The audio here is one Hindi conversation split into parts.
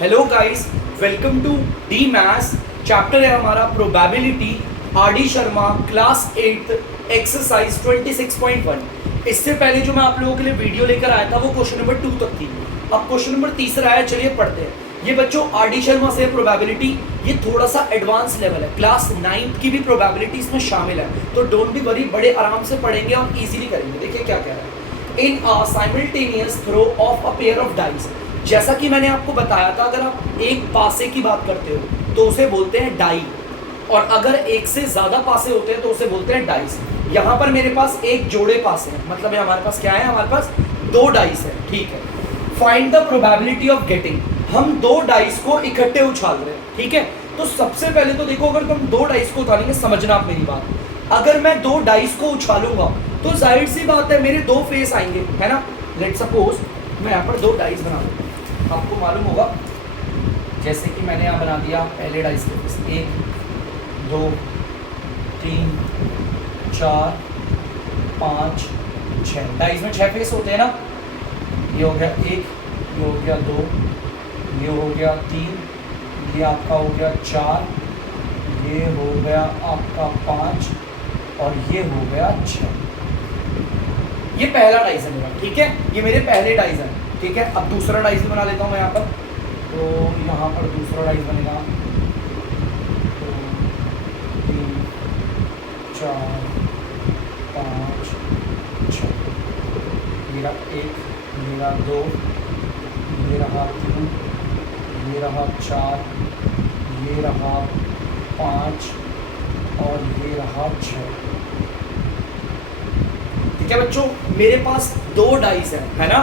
Hello guys, welcome to the maths. Chapter है हमारा probability, R D Sharma, class 8 exercise 26.1। इससे पहले जो मैं आप लोगों के लिए वीडियो लेकर आया था वो क्वेश्चन नंबर 2 तक थी। अब क्वेश्चन नंबर 3 है, चलिए पढ़ते हैं। ये बच्चों आर डी शर्मा से प्रोबेबिलिटी, ये थोड़ा सा एडवांस लेवल है, क्लास 9 की भी प्रोबेबिलिटी इसमें शामिल है, तो डोंट बी वरी, बड़े आराम से पढ़ेंगे और इजीली करेंगे। देखिए क्या कह रहा है, in a simultaneous throw of a pair of dice. जैसा कि मैंने आपको बताया था, अगर आप एक पासे की बात करते हो तो उसे बोलते हैं डाई, और अगर एक से ज्यादा पासे होते हैं तो उसे बोलते हैं डाइस। यहाँ पर मेरे पास एक जोड़े पासे हैं, मतलब हमारे पास क्या है, हमारे पास 2 डाइस है, ठीक है। Find the probability of getting, हम 2 डाइस को इकट्ठे उछाल रहे हैं, ठीक है। तो सबसे पहले तो देखो, अगर तुम 2 डाइस को उछालेंगे, समझना आप मेरी बात, अगर मैं 2 डाइस को उछालूंगा तो जाहिर सी बात है मेरे 2 फेस आएंगे, है ना। लेट सपोज मैं यहाँ पर 2 डाइस बना दूँ, आपको मालूम होगा, जैसे कि मैंने यहाँ बना दिया पहले डाइस के फेस 1 2 3 4 5 6। डाइस में 6 फेस होते हैं ना। ये हो गया 1, ये हो गया 2, ये हो गया 3, ये आपका हो गया 4, ये हो गया आपका 5 और ये हो गया 6। ये पहला डाइस है मेरा, ठीक है, ये मेरे पहले डाइस हैं, ठीक है। अब दूसरा डाइस भी बना लेता हूँ मैं यहाँ पर, तो यहाँ पर दूसरा डाइस बनेगा 2 3 4 5 6। मेरा 1, मेरा 2, ये रहा 3, ये रहा 4, ये रहा 5 और ये रहा 6। ठीक है बच्चों, मेरे पास 2 डाइस है ना।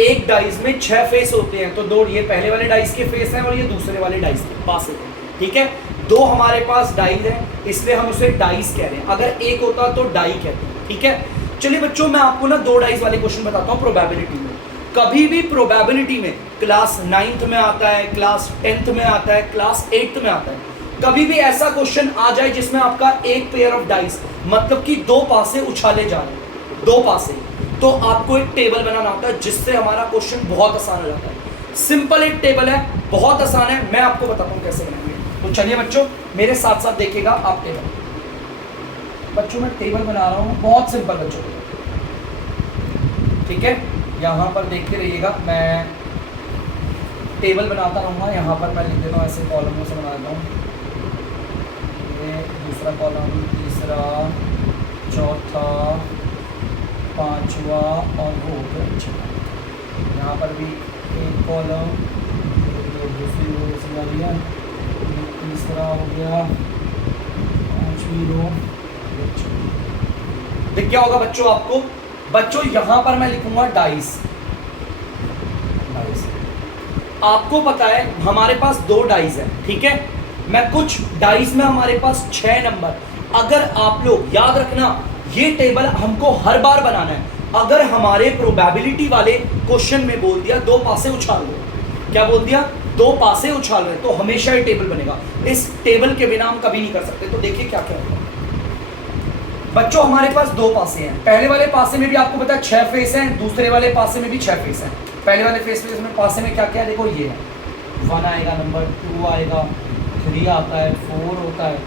एक डाइस में 6 फेस होते हैं, तो 2 ये पहले वाले डाइस के फेस हैं और ये दूसरे वाले डाइस के पास हैं, ठीक है। 2 हमारे पास डाइस हैं, इसलिए हम उसे डाइस कह रहे हैं। अगर एक होता तो डाई कहते हैं, ठीक है। चलिए बच्चों, मैं आपको ना 2 डाइस वाले क्वेश्चन बताता हूँ प्रोबेबिलिटी में। कभी भी प्रोबेबिलिटी में क्लास 9th में आता है, क्लास 10th में आता है, क्लास 8th में आता है, कभी भी ऐसा क्वेश्चन आ जाए जिसमें आपका एक पेयर ऑफ डाइस, मतलब कि 2 पासे उछाले जा रहे हैं, 2 पासे, तो आपको एक टेबल बनाना होता है, जिससे हमारा क्वेश्चन बहुत आसान हो जाता है। सिंपल एक टेबल है, बहुत आसान है, मैं आपको बताता हूँ कैसे बनाएंगे। तो चलिए बच्चों, मेरे साथ साथ देखिएगा आप टेबल। बच्चों मैं टेबल बना रहा हूँ, बहुत सिंपल बच्चों, ठीक है। यहाँ पर देखते रहिएगा, मैं टेबल बनाता रहूँगा। यहाँ पर मैं लिख देता हूँ, ऐसे कॉलमों से बना देता हूँ। ये दूसरा कॉलम, तीसरा, चौथा, 5वां और वो हो गया 6। यहाँ पर भी एक कॉलम, दूसरी रो से बना लिया, तीसरा हो गया, 5वीं रो। देख क्या होगा बच्चों आपको, बच्चों यहाँ पर मैं लिखूंगा डाइस। आपको पता है हमारे पास 2 डाइस है, ठीक है। मैं कुछ डाइस में हमारे पास 6 नंबर, अगर आप लोग याद रखना, ये टेबल हमको हर बार बनाना है। अगर हमारे प्रोबेबिलिटी वाले क्वेश्चन में बोल दिया 2 पासे उछाल लो, क्या बोल दिया, 2 पासे उछाल रहे, तो हमेशा ये टेबल बनेगा। इस टेबल के बिना हम कभी नहीं कर सकते। तो देखिए क्या क्या होगा बच्चों, हमारे पास 2 पासे हैं। पहले वाले पासे में भी आपको पता है 6 फेस हैं, दूसरे वाले पासे में भी 6 फेस हैं। पहले वाले फेस में पासे में क्या क्या है, देखो ये है 1 आएगा, नंबर 2 आएगा, 3 आता है, 4 होता है,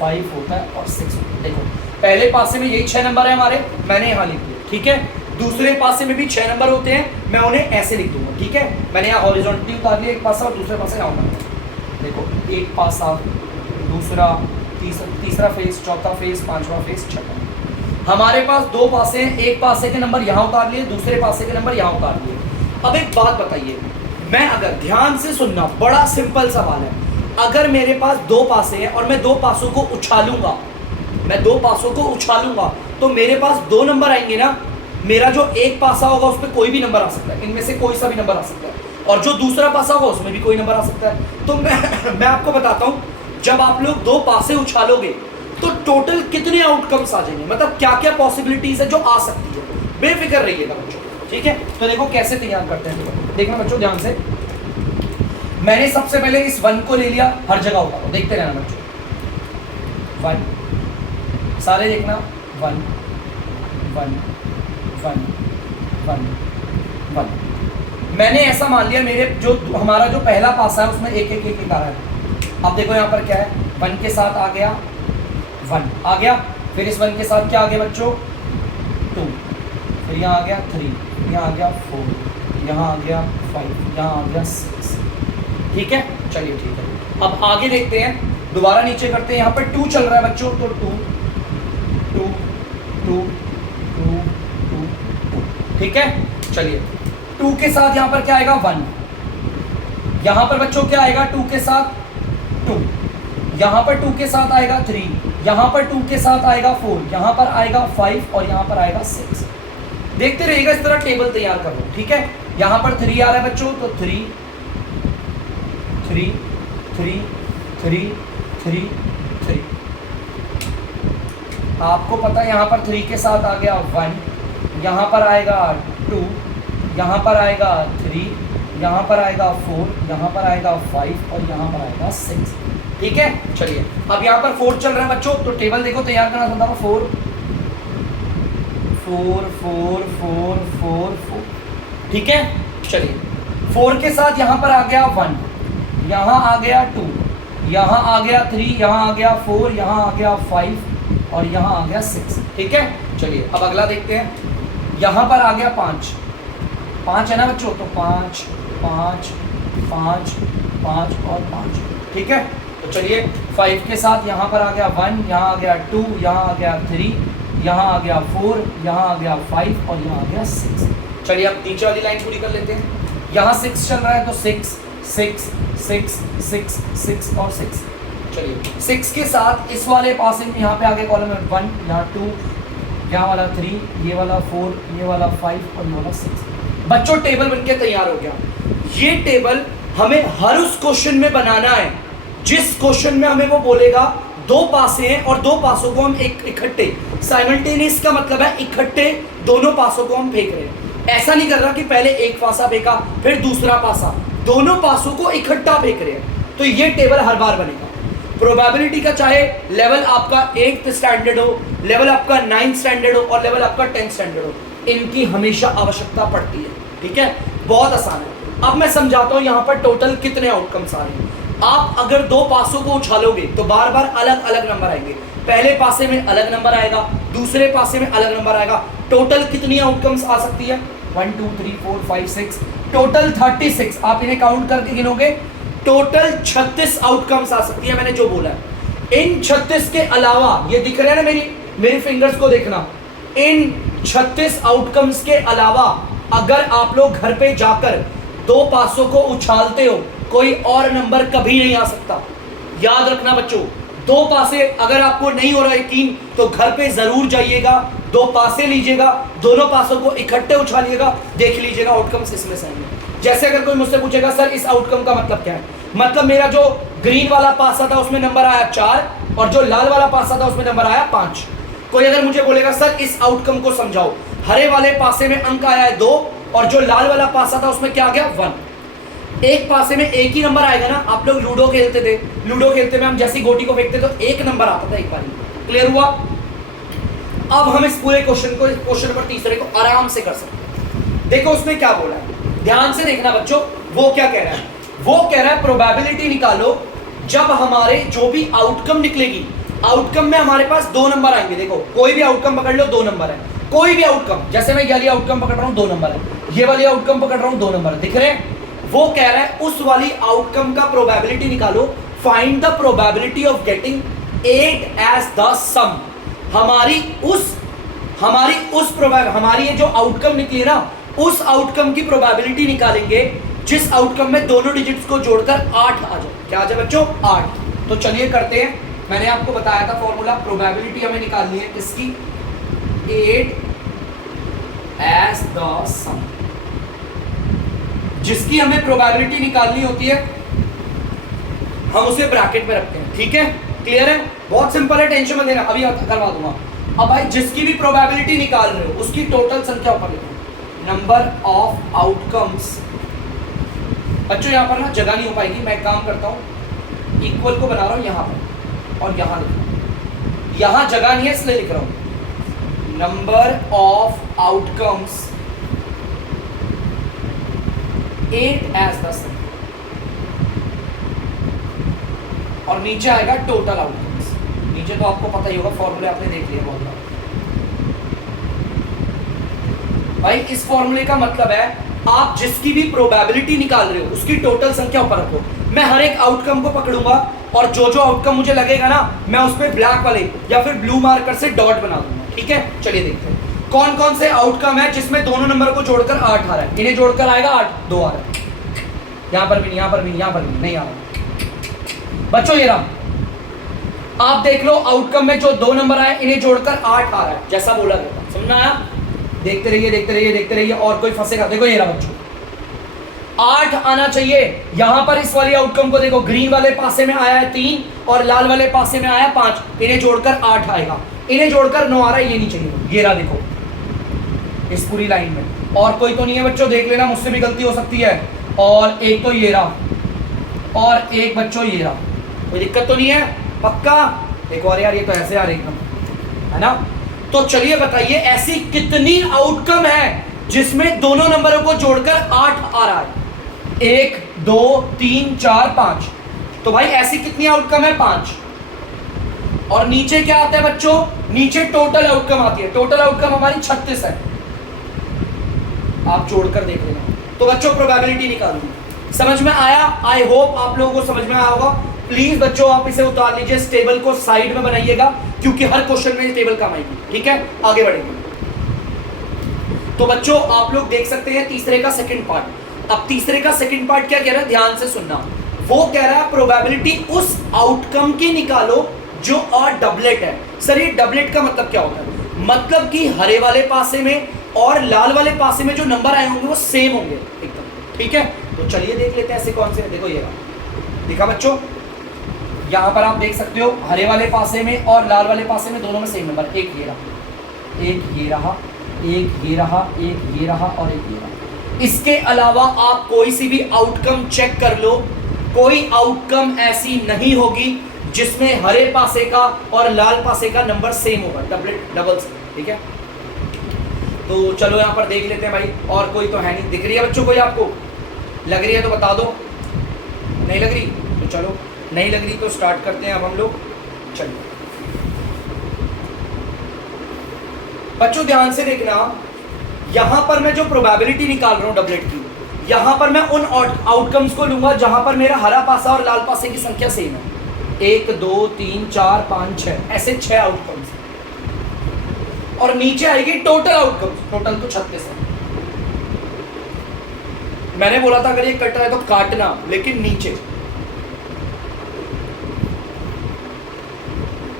5 होता है और 6 होता है। देखो पहले पासे में यही 6 नंबर है हमारे, मैंने यहाँ लिख दिया, ठीक है। दूसरे पासे में भी 6 नंबर होते हैं, मैं उन्हें ऐसे लिख दूंगा, ठीक है। मैंने यहाँ हॉरिजॉन्टली उतार लिया एक पासा और दूसरे पासे यहाँ उतार लिया। देखो एक पासा, दूसरा, तीसरा फेस, चौथा फेस, 5वां फेस, 6वां। हमारे पास 2 पासे हैं, एक पासे के नंबर यहाँ उतार लिए, दूसरे पासे के नंबर यहाँ उतार लिए। अब एक बात बताइए, मैं अगर ध्यान से सुनना, बड़ा सिंपल सवाल है, अगर मेरे पास 2 पासे हैं और मैं 2 पासों को उछालूंगा, मैं 2 पासों को उछालूंगा, तो मेरे पास 2 नंबर आएंगे ना। मेरा जो एक पासा होगा उस पर कोई भी नंबर आ सकता है, इनमें से कोई सा भी नंबर आ सकता है, और जो दूसरा पासा होगा उसमें भी कोई नंबर आ सकता है। तो मैं आपको बताता हूं, जब आप लोग 2 पासे उछालोगे तो टोटल कितने आउटकम्स आ जाएंगे, मतलब क्या क्या पॉसिबिलिटीज है जो आ सकती है। बेफिक्र रहिएगा बच्चों, ठीक है। तो देखो कैसे तैयार करते हैं, देखना बच्चों ध्यान से। मैंने सबसे पहले इस 1 को ले लिया, हर जगह उतारो, देखते रहना बच्चों। 1 सारे देखना, 1 1 1 1 1। मैंने ऐसा मान लिया मेरे जो हमारा जो पहला पासा है उसमें एक एक एक एक आ रहा है। अब देखो यहाँ पर क्या है, 1 के साथ आ गया 1 आ गया, फिर इस 1 के साथ क्या आ गया बच्चों 2, फिर यहाँ आ गया 3, यहाँ आ गया 4, यहाँ आ गया 5, यहाँ आ गया 6। ठीक है, चलिए ठीक है। अब आगे देखते हैं, दोबारा नीचे करते हैं। यहाँ पर 2 चल रहा है बच्चों, तो 2 2 2 2 2 2। ठीक है, चलिए 2 के साथ यहाँ पर क्या आएगा 1, यहाँ पर बच्चों क्या आएगा 2 के साथ 2, यहाँ पर 2 के साथ आएगा 3, यहाँ पर 2 के साथ आएगा 4, यहाँ पर आएगा 5 और यहाँ पर आएगा 6। देखते रहिएगा, इस तरह टेबल तैयार कर लो। ठीक है, यहाँ पर 3 आ रहा है बच्चों, तो 3 3 3 3 3 3। आपको पता है यहाँ पर 3 के साथ आ गया 1, यहाँ पर आएगा 2, यहाँ पर आएगा 3, यहाँ पर आएगा 4, यहाँ पर आएगा 5 और यहाँ पर आएगा 6। ठीक है, चलिए अब यहाँ पर 4 चल रहा है बच्चों, तो टेबल देखो तैयार करना चाहता हूँ। 4 4 4 4 4 4। ठीक है, चलिए 4 के साथ यहाँ पर आ गया 1, यहाँ आ गया 2, यहाँ आ गया 3, यहाँ आ गया 4, यहाँ आ गया 5 और यहाँ आ गया 6। ठीक है, चलिए अब अगला देखते हैं। यहाँ पर आ गया 5 है ना बच्चों, तो 5 5 5 5 और 5। ठीक है, तो चलिए 5 के साथ यहाँ पर आ गया 1, यहाँ आ गया 2, यहाँ आ गया 3, यहाँ आ गया 4, यहाँ आ गया 5 और यहाँ आ गया 6। चलिए अब नीचे वाली लाइन पूरी कर लेते हैं। यहाँ 6 चल रहा है, तो 6 6 6 6 6 और 6। चलिए 6 के साथ इस वाले पासे में यहाँ पे आगे कॉलम में 1, यहाँ 2, यहाँ वाला 3, ये वाला 4, ये वाला 5 और ये वाला 6। बच्चों टेबल बनके तैयार हो गया। ये टेबल हमें हर उस क्वेश्चन में बनाना है जिस क्वेश्चन में हमें वो बोलेगा 2 पासे हैं और 2 पासों को हम एक इकट्ठे, साइमल्टेनियस का मतलब है इकट्ठे दोनों पासों को हम फेंक रहे हैं। ऐसा नहीं कर रहा कि पहले एक पासा फेंका फिर दूसरा पासा, दोनों पासों को इकट्ठा फेंक रहे हैं। तो ये टेबल हर बार बनेगा। प्रोबेबिलिटी का चाहे लेवल आपका 8th स्टैंडर्ड हो, लेवल आपका 9th स्टैंडर्ड हो और लेवल आपका 10th स्टैंडर्ड हो, इनकी हमेशा आवश्यकता पड़ती है। ठीक है, बहुत आसान है। अब मैं समझाता हूँ यहाँ पर टोटल कितने आउटकम्स आ रहे हैं। आप अगर 2 पासों को उछालोगे तो बार बार अलग अलग नंबर आएंगे। पहले पासे में अलग नंबर आएगा, दूसरे पासे में अलग नंबर आएगा। टोटल कितनी आउटकम्स आ सकती है 1 2 3 4 5 6, टोटल 36। आप इन्हें काउंट करके गिनोगे, टोटल 36 आउटकम्स आ सकती है। मैंने जो बोला है, इन 36 के अलावा, ये दिख रहे हैं ना मेरी फिंगर्स को देखना, इन 36 आउटकम्स के अलावा अगर आप लोग घर पे जाकर 2 पासों को उछालते हो, कोई और नंबर कभी नहीं आ सकता। याद रखना बच्चों, 2 पासे अगर आपको नहीं हो रहा यकीन तो घर पे जरूर जाइएगा, 2 पासे लीजिएगा, दोनों पासों को इकट्ठे उछालिएगा, देख लीजिएगा आउटकम्स इसमें से आएंगे। जैसे अगर कोई मुझसे पूछेगा सर इस आउटकम का मतलब क्या है, मतलब मेरा जो ग्रीन वाला पासा था उसमें नंबर आया 4 और जो लाल वाला पासा था उसमें नंबर आया 5। कोई अगर मुझे बोलेगा सर इस आउटकम को समझाओ, हरे वाले पासे में अंक आया है 2 और जो लाल वाला पासा था उसमें क्या आ गया 1। एक पासे में एक ही नंबर आएगा ना। आप लोग लूडो खेलते थे, लूडो खेलते में हम जैसी गोटी को फेंकते तो एक नंबर आता था एक बार। क्लियर हुआ? अब हम इस पूरे क्वेश्चन नंबर तीसरे को आराम से कर सकते हैं। देखो उसमें क्या बोला है, ध्यान से देखना बच्चों। वो क्या कह रहा है, वो कह रहा है प्रोबेबिलिटी निकालो जब हमारे जो भी आउटकम निकलेगी, आउटकम में हमारे पास 2 नंबर आएंगे। देखो कोई भी आउटकम पकड़ लो 2 नंबर है, कोई भी आउटकम, जैसे मैं ये वाली आउटकम पकड़ रहा हूँ 2 नंबर है, ये वाली आउटकम पकड़ रहा हूँ 2 नंबर है, दिख रहे हैं? वो कह रहा है उस वाली आउटकम का प्रोबेबिलिटी निकालो, find the probability of getting 8 as the sum. हमारी ये जो आउटकम निकली ना, उस आउटकम की प्रोबेबिलिटी निकालेंगे जिस आउटकम में दोनों डिजिट्स को जोड़कर 8 आ जाए। क्या आ जाए बच्चों? 8। तो चलिए करते हैं। मैंने आपको बताया था फॉर्मूला, प्रोबेबिलिटी हमें निकालनी है किसकी, 8 एज द सम। जिसकी हमें प्रोबेबिलिटी निकालनी होती है हम उसे ब्रैकेट में रखते हैं। ठीक है, क्लियर है? बहुत सिंपल है, टेंशन मत लेना, अभी करवा दूंगा। अब भाई जिसकी भी प्रोबेबिलिटी निकाल रहे हो उसकी टोटल संख्या ऊपर लिखो, नंबर ऑफ आउटकम्स। बच्चों यहाँ पर ना जगह नहीं हो पाएगी, मैं एक काम करता हूँ, इक्वल को बना रहा हूँ यहाँ पर और यहाँ लिख रहा हूँ। यहाँ जगह नहीं है इसलिए लिख रहा हूँ number of outcomes 8 as the sum, और नीचे आएगा टोटल आउटकम्स। नीचे तो आपको पता ही होगा, फॉर्मूले आपने देख लिया बहुत बार। भाई इस फॉर्मूले का मतलब है आप जिसकी भी प्रोबेबिलिटी निकाल रहे हो उसकी टोटल संख्या ऊपर रखो। मैं हर एक आउटकम को पकड़ूंगा और जो जो आउटकम मुझे लगेगा ना, मैं उस पर ब्लैक वाले या फिर ब्लू मार्कर से डॉट बना दूंगा। ठीक है, चलिए देखते हैं कौन कौन से आउटकम है जिसमें दोनों नंबर को जोड़कर 8 आ रहा है। इन्हें जोड़कर आएगा 8, 2 आ रहा है, यहां पर भी नहीं, यहां पर भी नहीं, यहां पर भी नहीं आ रहा। बच्चों ये रहा, आप देख लो आउटकम में जो 2 नंबर आए इन्हें जोड़कर 8 आ रहा है, जैसा बोला गया। समझ में आया? देखते रहिए देखते रहिए देखते रहिए, और कोई फंसेगा। देखो ये रहा बच्चों, 8 आना चाहिए। यहां पर इस वाली आउटकम को देखो, ग्रीन वाले पासे में आया है 3 और लाल वाले पासे में आया 5, इन्हें जोड़कर 8 आएगा। इन्हें जोड़कर 9 आ रहा है, ये नहीं चाहिए। ये रहा देखो इस पूरी लाइन में, और कोई तो नहीं है बच्चों, देख लेना, मुझसे भी गलती हो सकती है। और एक तो ये रहा, और एक बच्चों ये रहा, कोई दिक्कत तो नहीं है? पक्का? एक और यार, ये तो ऐसे आ रही एकदम, है ना? तो चलिए बताइए ऐसी कितनी आउटकम है जिसमें दोनों नंबरों को जोड़कर 8 आ रहा है? 1 2 3 4 5। तो भाई ऐसी कितनी आउटकम है? 5। और नीचे क्या आता है बच्चों? नीचे टोटल आउटकम आती है। टोटल आउटकम हमारी 36 है, आप जोड़कर देख लेना। तो बच्चों प्रोबेबिलिटी निकालनी समझ में आया? आई होप आप लोगों को समझ में आया होगा। प्लीज बच्चों आप इसे उतार लीजिए, इस टेबल को साइड में बनाइएगा क्योंकि हर क्वेश्चन में ये टेबल काम आएगी। ठीक है, आगे बढ़ेंगे। तो बच्चों आप लोग देख सकते हैं तीसरे का सेकंड पार्ट। अब तीसरे का सेकंड पार्ट क्या कह रहा है, ध्यान से सुनना। वो कह रहा है प्रोबेबिलिटी उस आउटकम की निकालो जो और डबलेट है। सर ये डबलेट का मतलब क्या होता है? मतलब कि हरे वाले पासे में और लाल वाले पासे में जो नंबर आए होंगे वो सेम होंगे एकदम। ठीक है, तो चलिए देख लेते हैं ऐसे कौन से। देखो ये दिखा बच्चों, यहां पर आप देख सकते हो हरे वाले पासे में और लाल वाले पासे में दोनों में सेम नंबर। एक ये रहा, एक ये रहा, एक ये रहा, एक ये रहा और एक ये रहा। इसके अलावा आप कोई सी भी आउटकम चेक कर लो, कोई आउटकम ऐसी नहीं होगी जिसमें हरे पासे का और लाल पासे का नंबर सेम होगा, डबलेट डबल से। ठीक है, तो चलो यहां पर देख लेते हैं भाई। और कोई तो है नहीं। दिख रही है बच्चों कोई आपको? लग रही है तो बता दो, नहीं लग रही तो चलो, नहीं लग रही तो स्टार्ट करते हैं अब हम लोग। चलिए बच्चों ध्यान से देखना, यहां पर मैं जो प्रोबेबिलिटी निकाल रहा हूं डबलेट की, यहां पर मैं उन आउटकम्स को लूंगा जहां पर मेरा हरा पासा और लाल पासे की संख्या सेम है। 1 2 3 4 5 6, ऐसे 6 आउटकम्स। और नीचे आएगी टोटल आउटकम्स। टोटल तो 36 है। मैंने बोला था अगर ये कट रहा है तो काटना, लेकिन नीचे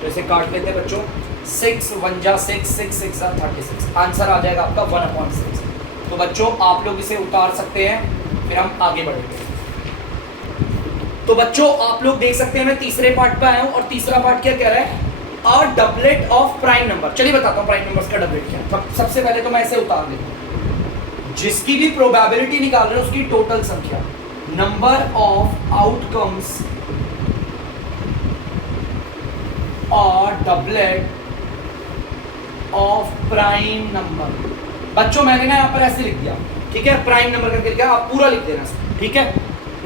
जैसे काट लेते हैं बच्चों। 6 1 जा 6, 6 6 जा 36। आंसर आ जाएगा आपका 1/6। तो बच्चों आप लोग इसे उतार सकते हैं, फिर हम आगे बढ़ेंगे। तो बच्चों आप लोग देख सकते हैं मैं तीसरे पार्ट पे आया हूं, और तीसरा पार्ट क्या कह रहा है? अ डबलेट ऑफ प्राइम नंबर। चलिए बताता हूं प्राइम नंबर्स का डबलेट क्या है। सबसे पहले तो मैं इसे उतार देता हूं। जिसकी भी प्रोबेबिलिटी निकाल रहे हैं उसकी टोटल संख्या, नंबर ऑफ आउटकम्स और डबलेट ऑफ प्राइम नंबर। बच्चों मैंने ना यहाँ पर ऐसे लिख दिया, ठीक है, प्राइम नंबर करके लिखा, आप पूरा लिख देना, ठीक है।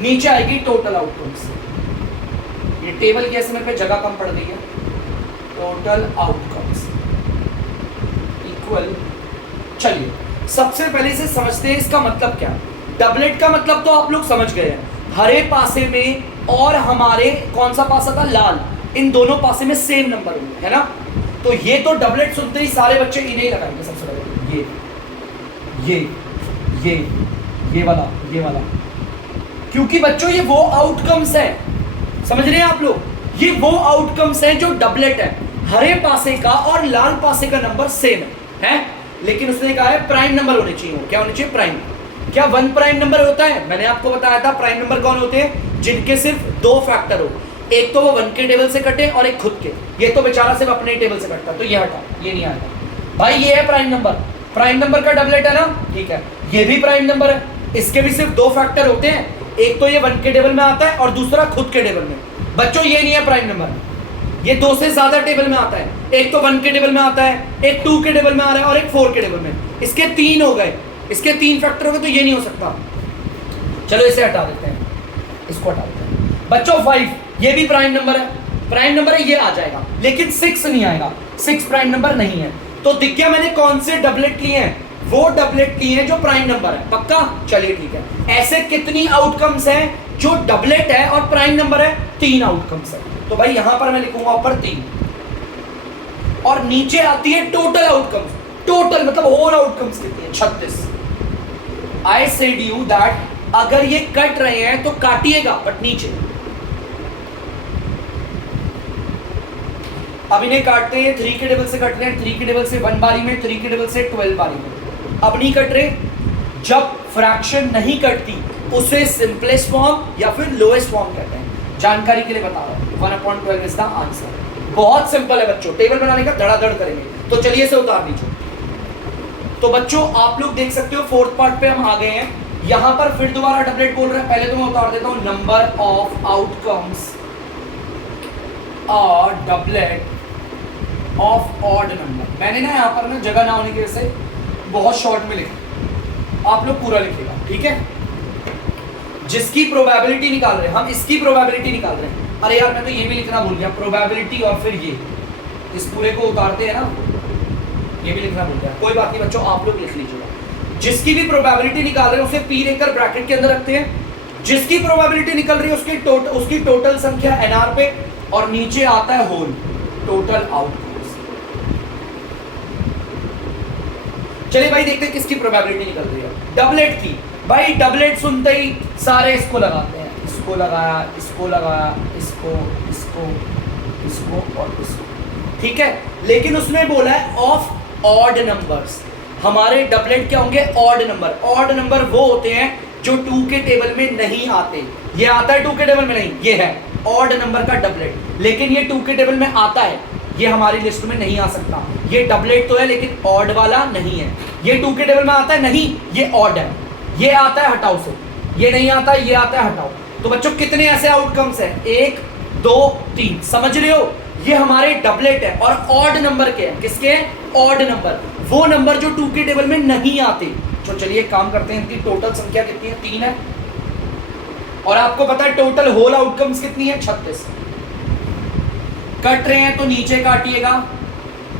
नीचे आएगी टोटल आउटकम्स। ये टेबल की ऐसे मेरे पे जगह कम पड़ गई है। टोटल आउटकम्स इक्वल, चलिए सबसे पहले इसे समझते हैं इसका मतलब क्या। डबलेट का मतलब तो आप लोग समझ गए हैं, हरे पासे में और हमारे कौन सा पासा था, लाल, इन दोनों पासे में सेम नंबर होंगे, है ना। तो ये तो डबलेट सुनते ही सारे बच्चे इन्हें ही लगाएंगे सबसे पहले, ये वाला, क्योंकि बच्चों ये वो आउटकम्स हैं, समझ रहे हैं आप लोग, ये वो आउटकम्स हैं जो डबलेट है, हरे पासे का और लाल पासे का नंबर सेम है, लेकिन उसने कहा है प्राइम नंबर होने चाहिए। क्या होने चाहिए? प्राइम। क्या 1 प्राइम नंबर होता है? मैंने आपको बताया था प्राइम नंबर कौन होते हैं, जिनके सिर्फ 2 फैक्टर हो, एक तो वो 1 के टेबल से कटे और एक खुद के। ये तो बेचारा सिर्फ अपने टेबल से कटता, तो ये हटा, ये नहीं आएगा भाई। ये है प्राइम नंबर, प्राइम नंबर का डबलेट है ना, ठीक है। ये भी प्राइम नंबर है, इसके भी सिर्फ 2 फैक्टर होते हैं, एक तो ये 1 के टेबल में आता है और दूसरा खुद के टेबल में। बच्चों ये नहीं है प्राइम नंबर, ये 2 से ज्यादा टेबल में आता है, एक तो 1 के टेबल में आता है, एक 2 के टेबल में आ रहा है और एक 4 के टेबल में। इसके 3 हो गए, इसके 3 फैक्टर हो गए, तो ये नहीं हो सकता। चलो इसे हटा देते हैं, इसको हटा देते हैं। बच्चों 5 ये भी प्राइम नंबर है, प्राइम नंबर है, ये आ जाएगा, लेकिन 6 नहीं आएगा, 6 प्राइम नंबर नहीं है। तो दिख गया मैंने कौन से डबलेट लिए हैं, वो डबलेट लिए हैं जो प्राइम नंबर है, पक्का? चलिए ठीक है। ऐसे कितनी आउटकम्स हैं जो डबलेट है और प्राइम नंबर है? 3 आउटकम्स है। तो भाई यहां पर मैं लिखूंगा ऊपर 3, और नीचे आती है टोटल आउटकम्स। टोटल मतलब होल आउटकम्स कितनी है? 36। आई सेड यू दैट अगर ये कट रहे हैं तो काटिएगा, बट नीचे। अब इन्हें काटते हैं 3 के टेबल से कट रहे हैं, 3 के टेबल से 1 बारी में, 3 के टेबल से 12 बारी में। अब नहीं कट रहे, जब फ्रैक्शन नहीं कटती उसे सिंपलेस्ट फॉर्म या फिर लोएस्ट फॉर्म कहते हैं। जानकारी के लिए बता रहा हूं, 1/12 इज द आंसर। बहुत सिंपल है बच्चों, टेबल बनाने का धड़ाधड़ करेंगे। तो चलिए इसे उतार दीजिए। तो बच्चों आप लोग देख सकते हो 4th पार्ट पे हम आ गए हैं। यहां पर फिर दोबारा डबलेट बोल रहे हैं, पहले तो मैं उतार देता हूं नंबर ऑफ आउटकम्स और डबलेट ऑफ ऑड नंबर। मैंने ना यहाँ पर ना जगह ना होने की वजह से बहुत शॉर्ट में लिखा, आप लोग पूरा लिखिएगा, ठीक है? जिसकी प्रोबेबिलिटी निकाल रहे हैं हम, इसकी प्रोबेबिलिटी निकाल रहे हैं। अरे यार मैं तो ये भी लिखना भूल गया, प्रोबेबिलिटी और फिर ये, इस पूरे को उतारते हैं ना, ये भी लिखना भूल गया। कोई बात नहीं बच्चों, आप लोग लिख लीजिएगा। जिसकी भी प्रोबेबिलिटी निकाल रहे हैं उसे पी लेकर ब्रैकेट के अंदर रखते हैं। जिसकी प्रोबेबिलिटी निकल रही है उसकी टोटल संख्या एनआर पे, और नीचे आता है होल, टोटल आउटकम्स। चलिए भाई देखते हैं किसकी प्रोबेबिलिटी निकल रही है। डबलेट की। भाई डबलेट सुनते ही सारे इसको लगाते हैं, इसको लगाया, इसको लगाया, इसको, इसको, इसको और इसको, ठीक है? लेकिन उसने बोला है ऑफ ऑड नंबर्स। हमारे डबलेट क्या होंगे? Odd number. ऑड नंबर वो होते हैं जो 2 के टेबल में नहीं आते। ये आता है 2 के टेबल में नहीं, ये है ऑड नंबर का डबलेट, लेकिन ये 2 के टेबल में आता है, ये हमारी लिस्ट में नहीं आ सकता। ये डबलेट तो है लेकिन ऑड वाला नहीं है। ये 2 के टेबल में आता है नहीं, ये ऑड है। ये आता है, हटाओ से, ये नहीं आता है, ये आता है, हटाओ। तो बच्चों कितने ऐसे आउटकम्स हैं? 1 2 3, समझ रहे हो? ये हमारे डबलेट है। और ऑड नंबर के हैं, किसके? ऑड नंबर, वो नंबर जो 2 के टेबल में नहीं आते। तो चलिए काम करते हैं, इनकी टोटल संख्या कितनी है? 3 है। और आपको पता है टोटल होल आउटकम्स कितनी है? 36। कट रहे हैं तो नीचे काटिएगा,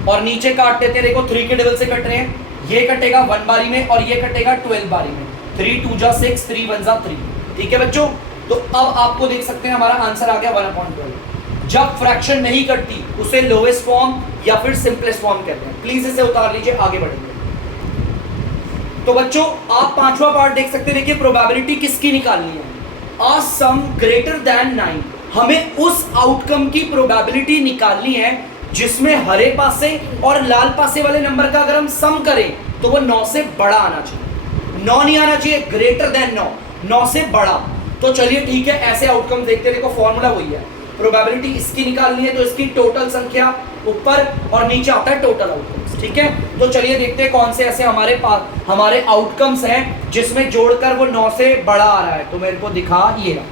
और नीचे काट देते हैं, देखो 3 के टेबल से कट रहे हैं, ये कटेगा 1 बारी में और ये कटेगा 12 बारी में। 3 2 जा 6, 3 1 जा 3, ठीक है बच्चों? तो अब आपको देख सकते हैं हमारा आंसर आ गया 1/12। जब फ्रैक्शन नहीं कटती उसे लोएस्ट फॉर्म या फिर सिंपलेस्ट फॉर्म कहते हैं। प्लीज इसे उतार लीजिए, आगे बढ़ेंगे। तो बच्चों आप 5वां पार्ट देख सकते हैं, देखिए प्रोबेबिलिटी किसकी निकालनी है? अ सम ग्रेटर देन 9। हमें उस आउटकम की प्रोबेबिलिटी निकालनी है जिसमें हरे पासे और लाल पासे वाले नंबर का अगर हम सम करें तो वो 9 से बड़ा आना चाहिए। 9 नहीं आना चाहिए, ग्रेटर देन 9, 9 से बड़ा। तो चलिए ठीक है, ऐसे आउटकम देखते हैं। देखो फॉर्मूला वही है, प्रोबेबिलिटी इसकी निकालनी है तो इसकी टोटल संख्या ऊपर और नीचे आता है टोटल आउटकम्स, ठीक है? तो चलिए देखते हैं कौन से ऐसे हमारे पास हमारे आउटकम्स हैं जिसमें जोड़कर वो 9 से बड़ा आ रहा है। तो मेरे को दिखा ये रहा,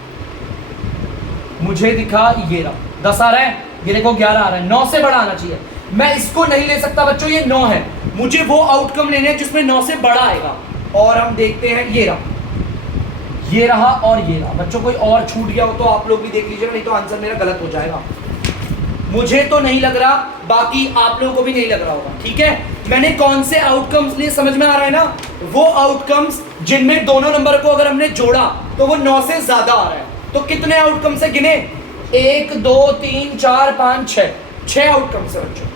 मुझे दिखा ये रहा, 10 आ रहा है, ये देखो 11 आ रहा है, 9 से बड़ा आना चाहिए। मैं इसको नहीं ले सकता बच्चों, ये 9 है, मुझे वो आउटकम लेने हैं जिसमें 9 से बड़ा आएगा। और हम देखते हैं, ये रहा, ये रहा और ये रहा। बच्चों कोई और छूट गया हो तो आप लोग भी देख लीजिएगा, नहीं तो आंसर मेरा गलत हो जाएगा। मुझे तो नहीं लग रहा, बाकी आप लोगों को भी नहीं लग रहा होगा, ठीक है? मैंने कौन से आउटकम्स लिए समझ में आ रहा है ना? वो आउटकम्स जिनमें दोनों नंबर को अगर हमने जोड़ा तो वो 9 से ज्यादा आ रहा है। तो कितने आउटकम्स है गिने? 1 2 3 4 5 6, 6 आउटकम्स है बच्चों।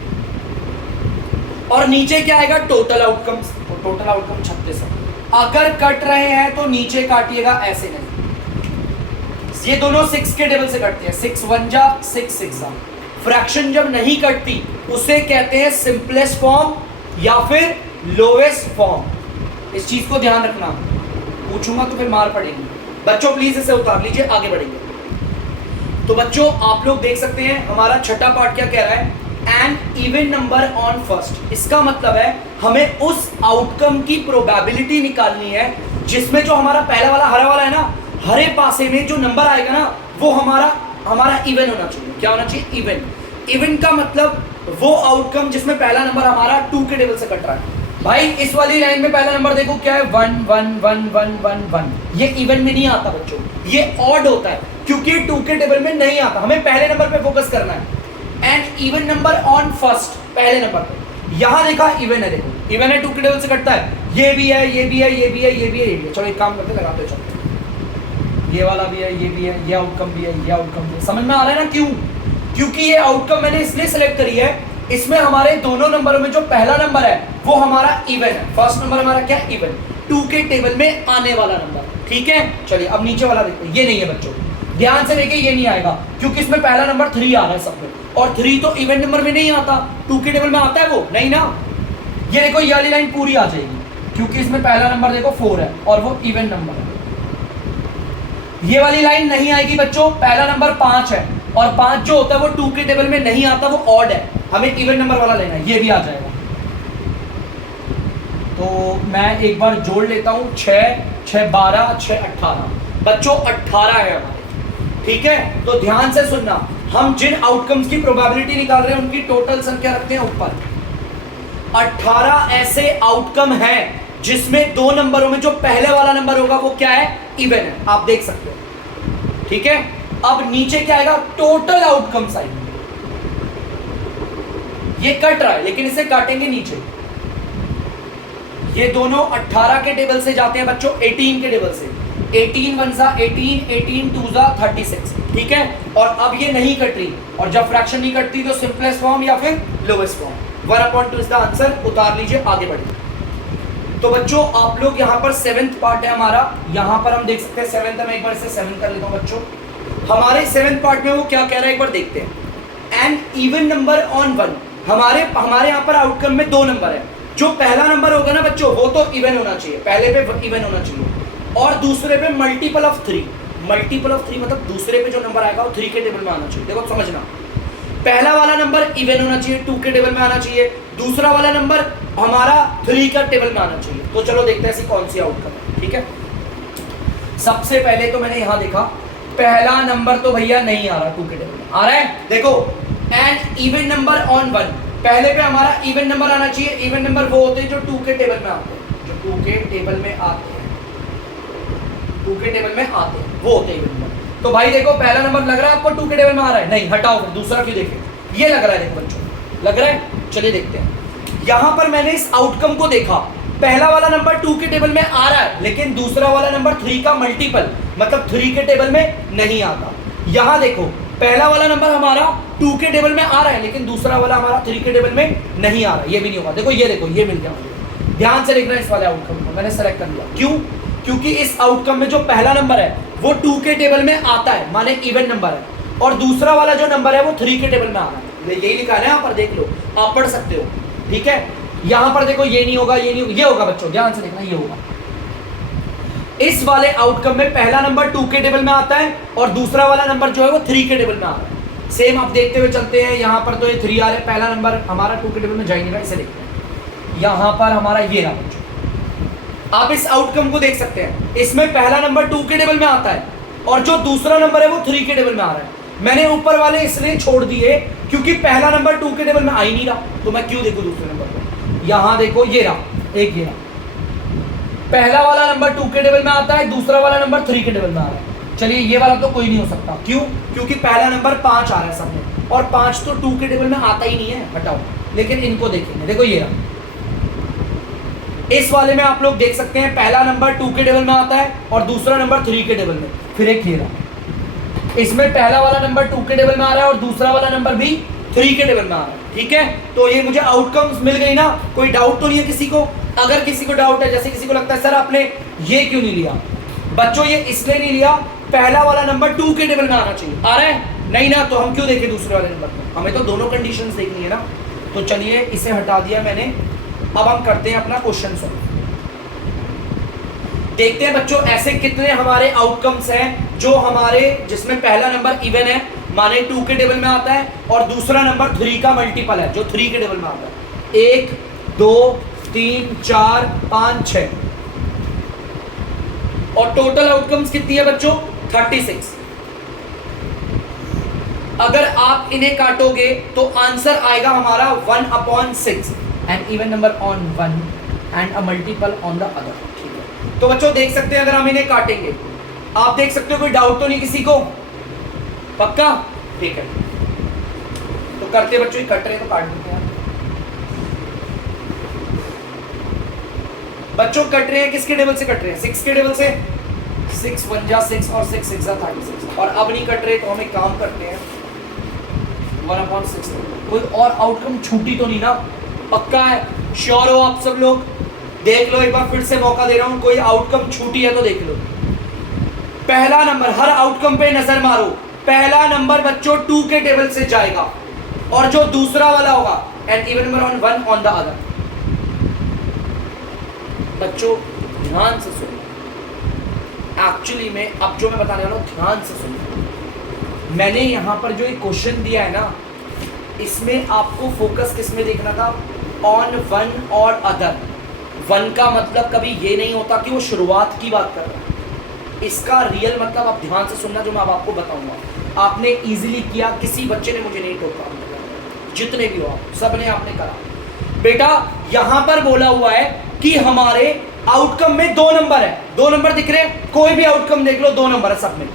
और नीचे क्या आएगा? Total outcomes. तो टोटल आउटकम 36 है। अगर कट रहे हैं तो नीचे काटिएगा, ऐसे नहीं। ये दोनों 6 के टेबल से कटते हैं, 6 1 जा 6 6 जा। फ्रैक्शन जब नहीं कटती उसे कहते हैं सिंपलेस्ट फॉर्म या फिर लोएस्ट फॉर्म। इस चीज को ध्यान रखना, पूछूंगा तो फिर मार पड़ेगी। बच्चों प्लीज इसे उतार लीजिए, आगे बढ़ेंगे। तो बच्चों आप लोग देख सकते हैं हमारा छठा पार्ट क्या कह रहा है? An even number on first. इसका मतलब है हमें उस आउटकम की प्रोबेबिलिटी निकालनी है जिसमें जो हमारा पहला वाला हरा वाला है ना, हरे पासे में जो नंबर आएगा ना वो हमारा इवन होना चाहिए। क्या होना चाहिए? इवन। इवन का मतलब वो आउटकम जिसमें पहला नंबर हमारा 2 के टेबल से कट रहा है। भाई इस वाली लाइन में पहला नंबर देखो क्या है, 1 1 1 1 1 1। ये इवन में नहीं आता बच्चों, ये ऑड होता है क्योंकि 2 के टेबल में नहीं आता। हमें पहले नंबर पे फोकस करना है। And even number on first, पहले नंबर पे। यहां देखा इवन है, देखो इवन है, 2 के टेबल से कटता है। ये भी है, ये भी है, ये भी है, ये भी है, ये भी है। चलो एक काम करते, लगाते चलते। ये वाला भी है, ये भी है, ये आउटकम भी है, ये आउटकम भी है। समझ में आ रहा है ना क्यों? क्योंकि ये आउटकम मैंने इसलिए सेलेक्ट करी है, इसमें हमारे दोनों नंबरों में जो पहला नंबर है वो हमारा इवन है। फर्स्ट नंबर हमारा क्या है? इवन। 2 के टेबल में आने वाला नंबर, ठीक है। चलिए अब नीचे वाला देखते हैं। ये नहीं है बच्चों, ध्यान से देखिए, ये नहीं आएगा क्योंकि इसमें पहला नंबर 3 आ रहा है सब में, और 3 तो इवन नंबर में नहीं आता। 2 के टेबल में आता है वो नहीं ना। ये देखो ये वाली लाइन पूरी आ जाएगी क्योंकि इसमें पहला नंबर देखो 4 है और वो इवन नंबर है। ये वाली लाइन नहीं आएगी बच्चों, पहला नंबर 5 है और 5 जो होता है वो 2 के टेबल में नहीं आता, वो ऑड है। हमें इवन नंबर वाला लेना है, ये भी आ जाएगा। तो मैं एक बार जोड़ लेता हूं, 6 6 12 6 18 बच्चों 18 है हमारे, ठीक है। तो ध्यान से सुनना, हम जिन आउटकम्स की प्रोबेबिलिटी निकाल रहे हैं उनकी टोटल संख्या रखते हैं ऊपर। 18 ऐसे आउटकम है जिसमें 2 नंबरों में जो पहले वाला नंबर होगा वो क्या है? इवन है, आप देख सकते हो, ठीक है। अब नीचे क्या आएगा? टोटल आउटकम्स आएंगे। ये कट रहा है लेकिन इसे काटेंगे नीचे। ये दोनों 18 के टेबल से जाते हैं बच्चों 18 के टेबल से। 18 1 सा 18, 18 2 सा 36, ठीक है। और अब ये नहीं कट रही, और जब फ्रैक्शन नहीं कटती तो सिंपलेस्ट फॉर्म या फिर lowest form 1/2 is the answer. उतार लीजिए, आगे बढ़िए। तो बच्चों आप लोग यहाँ पर 7th पार्ट है हमारा, यहाँ पर हम देख सकते हैं 7th में। एक बार इसे 7 कर लेता हूँ बच्चों। हमारे 7th पार्ट में वो क्या कह रहा है एक बार देखते हैं। एन इवन नंबर ऑन 1, हमारे यहाँ पर आउटकम में 2 नंबर है। जो पहला नंबर होगा ना बच्चों वो तो इवन होना चाहिए, पहले पे इवन होना चाहिए, और दूसरे पे मल्टीपल ऑफ 3। मल्टीपल ऑफ 3 मतलब दूसरे पे जो नंबर आएगा वो 3 के टेबल में आना चाहिए। देखो समझना, पहला वाला नंबर इवन होना चाहिए, 2 के टेबल में आना चाहिए, दूसरा वाला नंबर हमारा 3 का टेबल में आना चाहिए। तो चलो देखते हैं ऐसी कौन सी आउटकम है, ठीक है। सबसे पहले तो मैंने यहां देखा पहला नंबर तो भैया नहीं आ रहा, 2 के टेबल में आ रहा है। देखो एन इवन नंबर ऑन 1, पहले पे हमारा इवन नंबर आना चाहिए। इवन नंबर वो होते हैं जो 2 के टेबल में आते हैं, जो 2 के टेबल में आते हैं, 2 के टेबल में आते हैं वो होते हैं इवन नंबर। तो भाई देखो पहला नंबर लग रहा है आपको 2 के टेबल में आ रहा है? नहीं, हटाओ फिर दूसरा क्यों देखें, ये लग रहा है। देखो बच्चों लग रहा है, चलिए देखते हैं। यहां पर मैंने इस आउटकम को देखा, पहला वाला नंबर 2 के टेबल में आ रहा है लेकिन दूसरा वाला नंबर 3 का मल्टीपल मतलब 3 के टेबल में नहीं आता। यहां देखो पहला वाला नंबर हमारा 2 के टेबल में आ रहा है लेकिन दूसरा वाला हमारा 3 के टेबल में नहीं आ रहा, ये भी नहीं होगा। देखो ये देखो, ये मिल गया मुझे। ध्यान से देखना इस वाले आउटकम को, मैंने सेलेक्ट कर लिया। क्यों? क्योंकि इस आउटकम में जो पहला नंबर है वो 2 के टेबल में आता है, माने इवन नंबर है, और दूसरा वाला जो नंबर है वो 3 के टेबल में आ रहा है। यही लिखा है यहाँ पर, देख लो, आप पढ़ सकते हो, ठीक है। यहाँ पर देखो ये नहीं होगा, ये नहीं होगा, ये होगा बच्चों, ध्यान से देखना, ये होगा। इस वाले आउटकम में पहला नंबर 2 के टेबल में आता है और दूसरा वाला नंबर जो है वो 3 के टेबल में आ रहा है। सेम आप देखते हुए चलते हैं, यहाँ पर तो ये 3 आ रहा है, पहला नंबर हमारा 2 के टेबल में जा ही नहीं रहा, इसे देखते हैं। यहाँ पर हमारा ये रहा बच्चों, आप इस आउटकम को देख सकते हैं। इसमें पहला नंबर 2 के टेबल में आता है और जो दूसरा नंबर है वो 3 के टेबल में आ रहा है। मैंने ऊपर वाले इसलिए छोड़ दिए क्योंकि पहला नंबर 2 के टेबल में आ ही नहीं रहा, तो मैं क्यों देखूं दूसरे नंबर को। यहाँ देखो ये रहा, एक ये रहा, पहला वाला नंबर 2 के टेबल में आता है, दूसरा वाला नंबर 3 के टेबल में आ रहा है। चलिए ये वाला तो कोई नहीं हो सकता, क्यों? क्योंकि पहला नंबर 5 आ रहा है सब में, और 5 तो 2 के टेबल में आता ही नहीं है, हटाओ। लेकिन इनको देखेंगे, देखो ये रहा, इस वाले में आप लोग देख सकते हैं पहला नंबर 2 के टेबल में आता है और दूसरा नंबर 3 के टेबल में। फिर एक ये रहा, इसमें पहला वाला नंबर 2 के टेबल में आ रहा है और दूसरा वाला नंबर भी 3 के टेबल में आ रहा है, ठीक है। तो ये मुझे आउटकम्स मिल गई ना, कोई डाउट तो नहीं है किसी को? अगर किसी को डाउट है, जैसे किसी को लगता है सर आपने ये क्यों नहीं लिया, बच्चों ये इसलिए नहीं लिया, पहला वाला नंबर 2 के टेबल में आना चाहिए, आ रहा है नहीं ना, तो हम क्यों देखें दूसरे वाले नंबर को? हमें तो दोनों कंडीशंस देखनी है ना। तो चलिए इसे हटा दिया मैंने, अब हम करते हैं अपना क्वेश्चन सॉल्व। देखते हैं बच्चों ऐसे कितने हमारे आउटकम्स हैं जो हमारे जिसमें पहला नंबर इवन है, माने 2 के टेबल में आता है, और दूसरा नंबर 3 का मल्टीपल है जो 3 के टेबल में आता है। 1 2 3 4 5 6, और टोटल आउटकम्स कितनी है बच्चों? 36। अगर आप इन्हें काटोगे तो आंसर आएगा हमारा 1/6, and even number on 1 and a multiple on the other. ठीक है, तो बच्चों देख सकते हैं अगर हम इन्हें काटेंगे, आप देख सकते हो, कोई डाउट तो नहीं किसी को? पक्का? ठीक है, तो करते बच्चों, ही कट रहे तो काट देते हैं बच्चों। कट रहे हैं किसके टेबल से कट रहे हैं? 6 के टेबल से। 6 1 जा 6 और 6 6 जा 36। और अब नहीं कट रहे तो हम एक काम करते हैं 1/6। कोई और आउटकम छूटी तो नहीं ना? पक्का है? श्योर हो आप सब लोग? देख लो एक बार, फिर से मौका दे रहा हूं, कोई आउटकम छूटी है तो देख लो। पहला नंबर, हर आउटकम पे नजर मारो, पहला नंबर बच्चों 2 के टेबल से जाएगा और जो दूसरा वाला होगा and even number on 1 on the other. बच्चों ध्यान से सुनो, एक्चुअली में अब जो मैं बताने वाला हूं ध्यान से सुनो। मैंने यहां पर जो एक क्वेश्चन दिया है ना, इसमें आपको फोकस किस में देखना था? ऑन 1 और अदर। 1 का मतलब कभी ये नहीं होता कि वो शुरुआत की बात कर रहा है, इसका रियल मतलब आप ध्यान से सुनना जो मैं अब आपको बताऊंगा। आपने इजीली किया, किसी बच्चे ने मुझे नहीं टोका, जितने भी हो आप सब ने आपने करा। बेटा यहां पर बोला हुआ है कि हमारे आउटकम में 2 नंबर है, 2 नंबर दिख रहे हैं, कोई भी आउटकम देख लो 2 नंबर है सब में।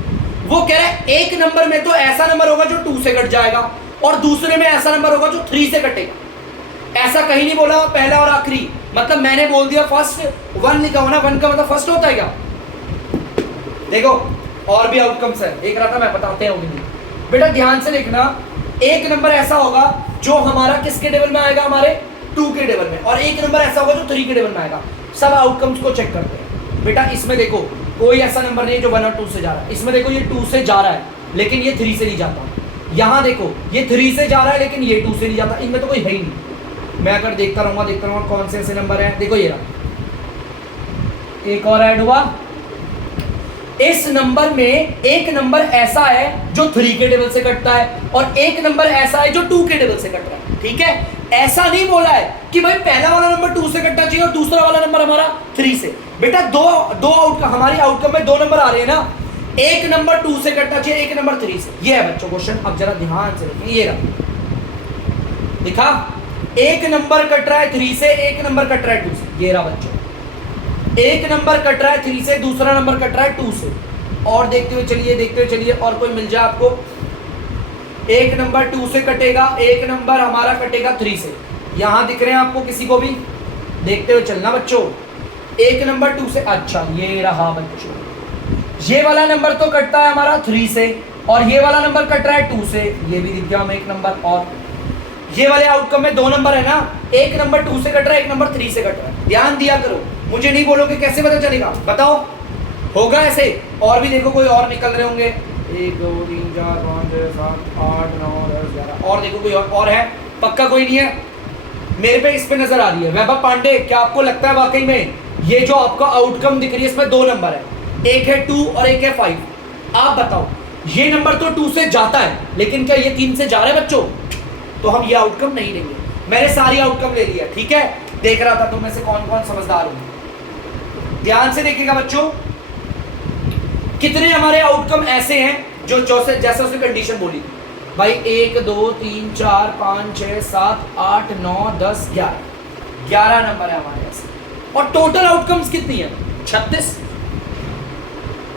वो कह रहा है एक नंबर में तो ऐसा नंबर होगा जो 2 से कट जाएगा और दूसरे में ऐसा नंबर होगा जो 3 से कटेगा। ऐसा कहीं नहीं बोला पहला और आखिरी, मतलब मैंने बोल दिया फर्स्ट 1 लिखा हो ना, 1 का मतलब फर्स्ट होता है क्या? देखो और भी आउटकम्स है, देख रहा था मैं, बताते हैं नहीं। बेटा ध्यान से देखना, एक नंबर ऐसा होगा जो हमारा किसके टेबल में आएगा? हमारे 2 के टेबल में, और एक नंबर ऐसा होगा जो 3 के टेबल में आएगा। सब आउटकम्स को चेक करते हैं। बेटा इसमें देखो कोई ऐसा नंबर नहीं जो 1 और 2 से जा रहा है। इसमें देखो ये 2 से जा रहा है लेकिन ये 3 से नहीं जाता। यहाँ देखो ये 3 से जा रहा है लेकिन ये 2 से नहीं जाता। इनमें तो कोई है ही नहीं। मैं अगर देखता रहूंगा कौन से ऐसे नंबर है। देखो ये रहा, एक और ऐड हुआ। इस नंबर में एक नंबर ऐसा है जो 3 के टेबल से कटता है और एक नंबर ऐसा है जो 2 के टेबल से कट रहा है। ठीक है, ऐसा नहीं बोला है कि भाई पहला वाला नंबर 2 से कटना चाहिए और दूसरा वाला नंबर हमारा 3 से। बेटा दो आउटकम, हमारी आउटकम में 2 नंबर आ रहे हैं ना, एक नंबर 2 से कटना चाहिए, एक नंबर 3 से। ये है बच्चों क्वेश्चन। अब जरा ध्यान से देखिए, ये रहा, दिखा, एक नंबर कट रहा है 3 से, एक नंबर कट रहा है 2 से। ये रहा बच्चों, एक नंबर कट रहा है 3 से, दूसरा नंबर कट रहा है 2 से। और देखते हुए चलिए और कोई मिल जाए आपको। एक नंबर 2 से कटेगा, एक नंबर हमारा कटेगा 3 से। यहां दिख रहे हैं आपको किसी को भी? देखते हुए चलना बच्चों। एक नंबर 2 से, अच्छा ये रहा बच्चों, ये वाला नंबर तो कटता है हमारा 3 से और ये वाला नंबर कट रहा है 2 से। ये भी दिख गया हमें एक नंबर। और ये वाले आउटकम में 2 नंबर है ना, एक नंबर 2 से कट रहा है, एक नंबर 3 से कट रहा है। ध्यान दिया करो, मुझे नहीं बोलोगे कैसे पता चलेगा? बताओ, होगा ऐसे? और भी देखो कोई और निकल रहे होंगे, 1 2 3 4 5 6 7 8 9 10 11। और देखो कोई और है? पक्का कोई नहीं है? मेरे पे इस पे नजर आ रही है वैभव पांडे। क्या आपको लगता है वाकई में ये जो आपका आउटकम दिख रही है इसमें 2 नंबर है, एक है 2 और एक है 5? आप बताओ, ये नंबर तो 2 से जाता है लेकिन क्या ये 3 से जा रहा है बच्चों? तो हम ये आउटकम नहीं लेंगे। मैंने सारी आउटकम ले लिया। ठीक है, देख रहा था तुम में से कौन कौन समझदार हो। ध्यान से देखिएगा बच्चों, कितने हमारे आउटकम ऐसे हैं जो जैसे उसने कंडीशन बोली थी भाई, 1 2 3 4 5 6 7 8 9 10 11 नंबर है हमारे ऐसे। और टोटल आउटकम्स कितनी है? 36।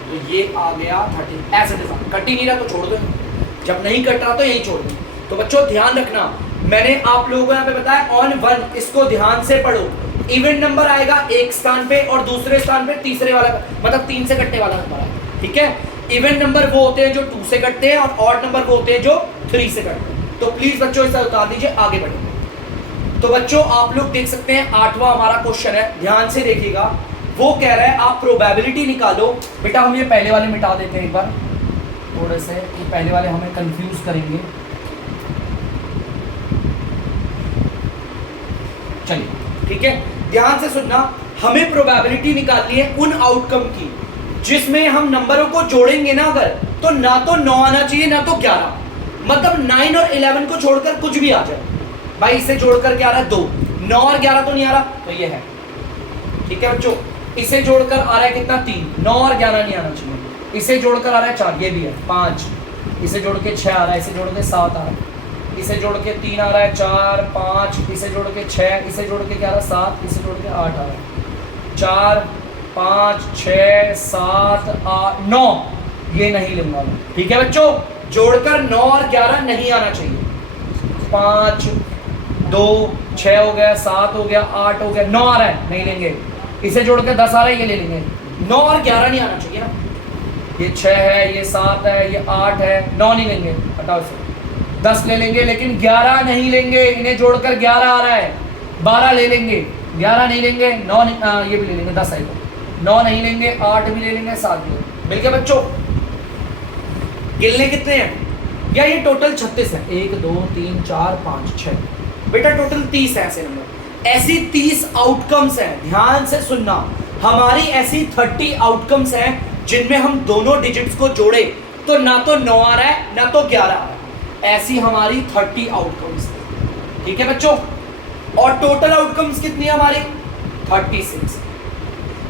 तो ये आ गया 30। ऐसे कट ही नहीं रहा तो छोड़ दो, जब नहीं कट रहा तो यही छोड़ दो। तो बच्चों ध्यान रखना, मैंने आप लोगों को यहाँ पे बताया ऑन 1, इसको ध्यान से पढ़ो। इवन नंबर आएगा एक स्थान पे और दूसरे स्थान पे तीसरे वाला, मतलब 3 से कटने वाला नंबर आएगा। ठीक है, इवन नंबर वो होते हैं जो 2 से कटते हैं और ऑड नंबर वो होते हैं जो 3 से कटते हैं। तो प्लीज बच्चों इसे उतार दीजिए, आगे बढ़ेंगे। तो बच्चों आप लोग देख सकते हैं 8वां हमारा क्वेश्चन है, ध्यान से देखिएगा। वो कह रहा है आप प्रोबेबिलिटी निकालो। बेटा हम ये पहले वाले मिटा देते हैं एक बार, थोड़े से ये पहले वाले हमें कंफ्यूज करेंगे। चलिए ठीक है, ध्यान से सुनना। हमें प्रोबेबिलिटी निकालनी है उन आउटकम की जिसमें हम नंबरों को जोड़ेंगे ना अगर, तो ना तो 9 आना चाहिए ना तो 11, मतलब 9 और 11 को छोड़कर कुछ भी आ जाए। भाई इसे जोड़कर क्या आ रहा है? 2। 9 और 11 तो नहीं आ रहा, तो ये है। ठीक है बच्चों, इसे जोड़कर आ रहा है कितना? 3। 9 और 11 नहीं आना चाहिए। इसे जोड़कर आ रहा है 4, ये भी है 5। इसे जोड़ के 6 आ रहा है, इसे जोड़ के 7 आ रहा है। इसे जोड़ के 3 आ रहा है, 4 5, इसे जोड़ के 6, इसे जोड़ के क्या आ रहा है 7, इसे जोड़ के 8 आ रहा है। 4 5 6 7 8 9, ये नहीं लूंगा मैं। ठीक है बच्चों, जोड़कर 9 और 11 नहीं आना चाहिए। 5 2 6 हो गया, 7 हो गया, 8 हो गया, 9 आ रहा है, नहीं लेंगे। इसे जोड़ के 10 आ रहा है, ये ले लेंगे। 9 और 11 नहीं आना चाहिए ना। ये 6 है, ये 7 है, ये 8 है, 9 नहीं लेंगे, हटाओ इसे। 10 ले लेंगे, लेकिन 11 नहीं लेंगे। इन्हें जोड़कर 11 आ रहा है, 12 ले लेंगे, 11 नहीं लेंगे, 9 नहीं, ये भी ले लेंगे, 10 आएगा। 9 नहीं लेंगे, 8 भी ले लेंगे, 7 भी ले लेंगे। मिल गया बच्चों? गिनने कितने हैं? या ये टोटल 36 है। 1 2 3 4 5 6, बेटा टोटल 30 है ऐसे नंबर। ऐसी 30 आउटकम्स हैं, ध्यान से सुनना। हमारी ऐसी 30 आउटकम्स हैं जिनमें हम दोनों डिजिट्स को जोड़े तो ना तो 9 आ रहा है ना तो 11 आ रहा है। ऐसी हमारी 30 आउटकम्स हैं। ठीक है बच्चों? और टोटल आउटकम्स कितनी है हमारी? 36।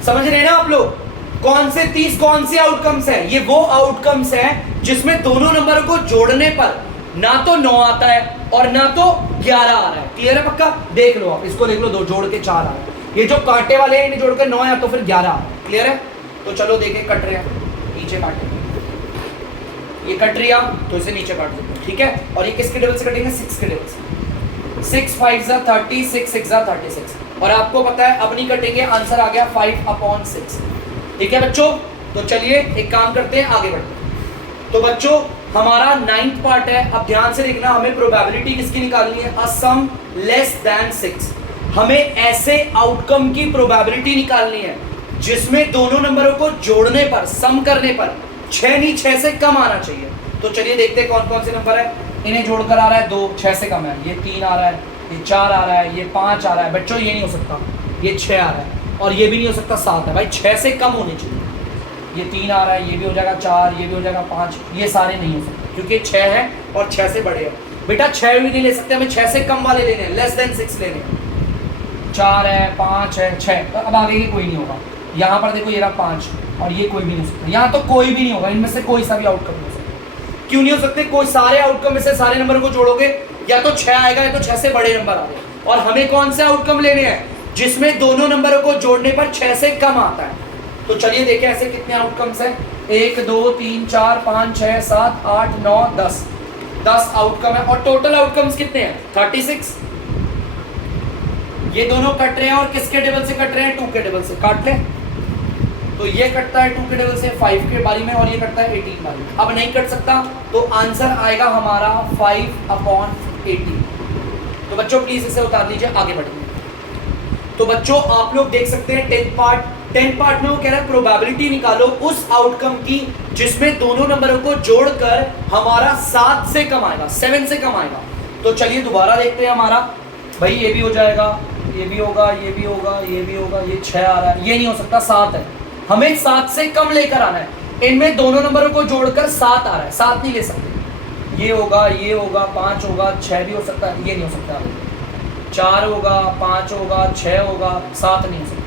समझ रहे हैं ना आप लोग? कौन से 30 कौन सी आउटकम्स हैं? ये वो आउटकम्स हैं जिसमें दोनों नंबरों को जोड़ने पर ना तो 9 आता है और ना तो 11 आ रहा है। क्लियर है पक्का? देख लो आप, इसको देख लो, दो जोड़ के 4 आ रहा है। ये जो कांटे वाले हैं इन्हें जोड़कर 9 या तो फिर 11 आ रहा है। क्लियर है? तो चलो देखें, कट रहे हैं, नीचे काटेंगे। ये कट रही तो इसे नीचे काट देते हैं। ठीक है? और ये किसके टेबल से कटेंगे? 6 के टेबल से। 6 5 जा 30, 6 6 जा 36। और आपको पता है अब नहीं कटेंगे, आंसर आ गया 5/6। ठीक है बच्चों? तो चलिए एक काम करते हैं, आगे बढ़ते हैं। तो बच्चों हमारा 9th पार्ट है। अब ध्यान से देखना, हमें प्रोबेबिलिटी किसकी निकालनी है? अ सम लेस देन 6। हमें ऐसे आउटकम की प्रोबेबिलिटी निकालनी है जिसमें दोनों नंबरों को जोड़ने पर, सम करने पर 6 नहीं 6 से कम आना चाहिए। तो चलिए देखते हैं कौन कौन से नंबर है। इन्हें जोड़कर आ रहा है 2, 6 से कम है। ये 3 आ रहा है, ये 4 आ रहा है, ये 5 आ रहा है। बच्चों ये नहीं हो सकता, ये 6 आ रहा है, और ये भी नहीं हो सकता 7 है। भाई 6 से कम होने चाहिए। ये 3 आ रहा है, ये भी हो जाएगा 4, ये भी हो जाएगा 5, ये सारे नहीं हो सकते क्योंकि 6 है और 6 से बड़े हैं। बेटा 6 भी नहीं ले सकते, हमें 6 से कम वाले लेने हैं, लेस देन 6 लेने हैं। 4 है, 5 है, 6, तो अब आगे ये कोई नहीं होगा। यहाँ पर देखो ये रहा 5, और ये कोई भी नहीं हो सकता। यहाँ तो कोई भी नहीं होगा, इनमें से कोई सा भी आउटकम नहीं हो सकता। क्यों नहीं हो सकते? कोई सारे आउटकम में से सारे नंबर को जोड़ोगे या तो 6 आएगा या तो 6 से बड़े नंबर आ रहे। और हमें कौन से आउटकम लेने हैं? जिसमें दोनों नंबरों को जोड़ने पर 6 से कम आता है। तो चलिए देखें ऐसे कितने आउटकम्स हैं। 1 2 3 4 5 6 7 8 9 10, 10 आउटकम है। और टोटल आउटकम्स कितने हैं? 36। ये दोनों कट रहे हैं और किसके टेबल से कट रहे हैं? 2 के टेबल से। काट लें तो ये कटता है 2 के टेबल से 5 के बारी में, और ये कटता है 18 बारी में। अब नहीं कट सकता तो आंसर आएगा हमारा 5/18। तो बच्चों प्लीज इसे उतार लीजिए, आगे बढ़ेंगे। तो बच्चों आप लोग देख सकते हैं 10th पार्ट में वो कह रहा है प्रोबेबिलिटी निकालो उस आउटकम की जिसमें दोनों नंबरों को जोड़कर हमारा 7 से कम आएगा, 7 से कम आएगा। तो चलिए दोबारा देखते हैं हमारा। भाई ये भी हो जाएगा, ये भी होगा, ये भी होगा, ये भी होगा। ये 6 आ रहा है, ये नहीं हो सकता, 7 है। हमें 7 से कम लेकर आना है। इनमें दोनों नंबरों को जोड़कर 7 आ रहा है, 7 नहीं ले सकते। ये होगा, ये होगा, 5 होगा, 6 भी हो सकता है, ये नहीं हो सकता। 4 होगा, 5 होगा, 6 होगा, 7 नहीं हो सकता।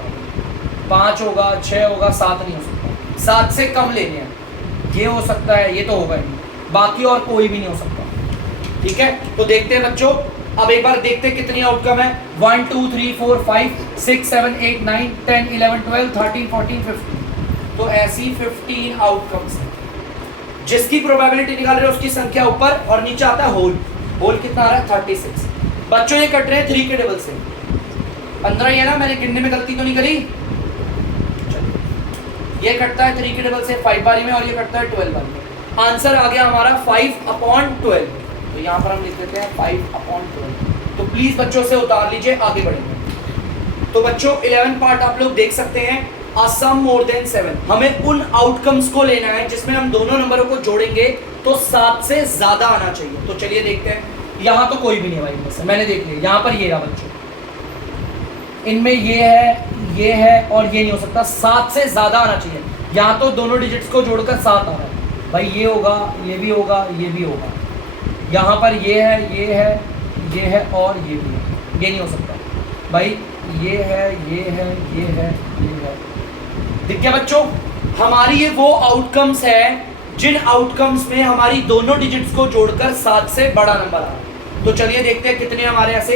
5 होगा, 6 होगा, 7 नहीं हो सकता। 7 से कम लेने हैं। ये हो सकता है, ये तो होगा नहीं, बाकी और कोई भी नहीं हो सकता। ठीक है? तो देखते हैं बच्चों, अब एक बार देखते हैं कितनी आउटकम है। 1 2 3 4 5 6 7 8 9 10 11 12 13 14 15। तो ऐसी 15 आउटकम्स हैं जिसकी प्रोबेबिलिटी निकाल रहे हैं, उसकी संख्या ऊपर और नीचे आता है होल। होल कितना आ रहा है? 36। बच्चों ये कट रहे हैं 3 के टेबल से। 15 ही है ना, मैंने गिनने में गलती तो नहीं करी? ये कटता है 3 के टेबल से 5 बारी में, और ये कटता है 12 बारी में। आंसर आ गया हमारा 5/12। तो यहाँ पर हम लिख देते हैं 5/12। तो प्लीज बच्चों से उतार लीजिए, आगे बढ़ेंगे। तो बच्चों 11 पार्ट आप लोग देख सकते हैं। अ सम मोर देन 7, हमें उन आउटकम्स को लेना है जिसमें हम दोनों नंबरों को जोड़ेंगे तो 7 से ज्यादा आना चाहिए। तो चलिए देखते हैं। यहाँ तो कोई भी नहीं है भाई, इनमें से मैंने देख लिया। यहाँ पर ये रहा बच्चों, इनमें ये है और ये नहीं हो सकता। 7 से ज्यादा आना चाहिए। यहाँ तो दोनों डिजिट्स को जोड़कर 7 आ रहा है। भाई ये होगा, ये भी होगा, ये भी होगा। यहाँ पर ये है, ये है, ये है और ये भी है। ये नहीं हो सकता भाई। ये है, ये है, ये है, ये है। ठीक है बच्चों? हमारी ये वो आउटकम्स है जिन आउटकम्स में हमारी दोनों डिजिट्स को जोड़कर 7 से बड़ा नंबर आ रहा है। तो चलिए देखते हैं कितने हमारे ऐसे